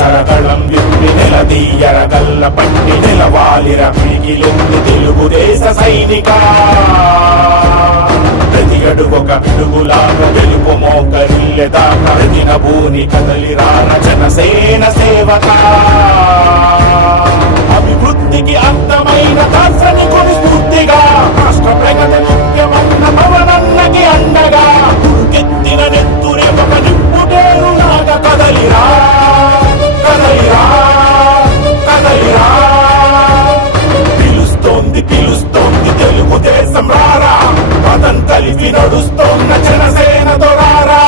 చరకళం విప్పి నిలదీయర గల్ల పట్టి నిలవాలిర మిగిలింది తెలుగుదేశ సైనిక ప్రతి అడుగొక పిడుగులాగా వెలుపు మోకరిల్లెదాకా ప్రతిన భూని కదలిరాన జనసేన సేవక అభివృద్ధికి అర్థమైన దార్శని కొని స్ఫూర్తిగా రాష్ట్ర ప్రగతి ముఖ్యమన్న పవనన్నకి అండగా ఉరుకెత్తిన నెత్తురే ఒక నిప్పుటేరులాగా కదలిరా కదలిరా కదలిరా పిలుస్తోంది పిలుస్తోంది తెలుగుదేశం రారా పదం కలిపి నడుస్తోన్న జనసేన దొరారా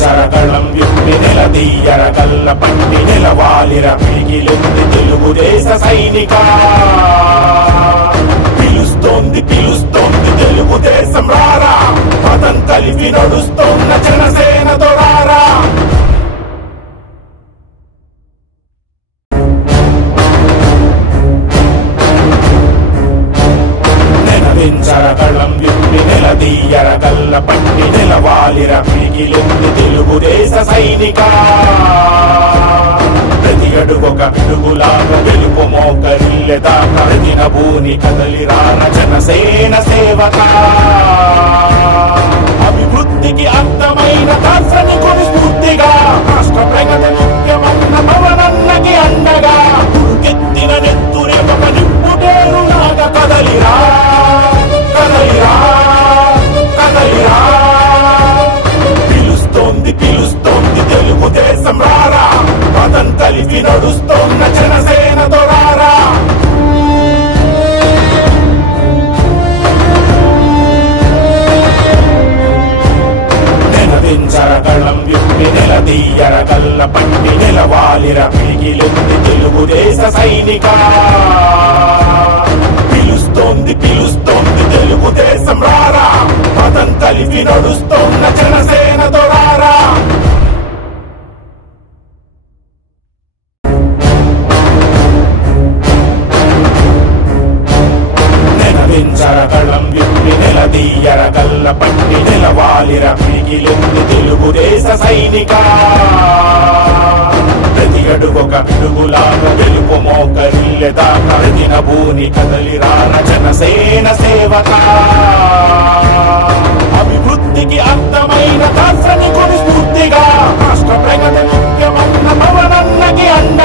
చరకళం విప్పి నిలదీయర గల్ల పట్టి నిలవాలిర మిగిలింది తెలుగుదేశ సైనిక పిలుస్తోంది పిలుస్తోంది తెలుగుదేశం రారా పదం కలిపి నడుస్తోన్న జనసేన దొరారా చరకళం విప్పి నిలదీయర గల్ల పట్టి నిలవాలిర మిగిలింది తెలుగుదేశ సైనిక ప్రతి అడుగొక పిడుగులాగా వెలుపు మోకరిల్లెదాకా ప్రతిన భూని కదలిరాన జనసేన సేవక అభివృద్ధికి అర్థమైన దార్శని కొని స్ఫూర్తిగా రాష్ట్ర ప్రగతి ముఖ్యమన్న పవనన్నకి అండగా ఉరుకెత్తిన నెత్తురే ఒక నిప్పుటేరులాగా కదలిరా కదలిరా కదలిరా పిలుస్తోంది పిలుస్తోంది తెలుగుదేశం రారా పదం కలిపి నడుస్తోన్న జనసేన దొరారా చరకళం విప్పి నిలదీయర గల్ల పట్టి నిలవాలిర మిగిలింది తెలుగుదేశ సైనిక పిలుస్తోంది పిలుస్తోంది తెలుగుదేశం రారా పదం కలిపి నడుస్తోన్న జనసేన దొరారా చరకళం విప్పి నిలదీయర గల్ల పట్టి నిలవాలిర మిగిలింది తెలుగుదేశ సైనిక ప్రతి అడుగొక పిడుగులాగా వెలుపు మోకరిల్లెదాకా ప్రతిన భూని కదలిరాన జనసేన సేవక అభివృద్ధికి అర్థమైన దార్శని కొని స్ఫూర్తిగా రాష్ట్ర ప్రగతి ముఖ్యమన్న పవనన్నకి అండ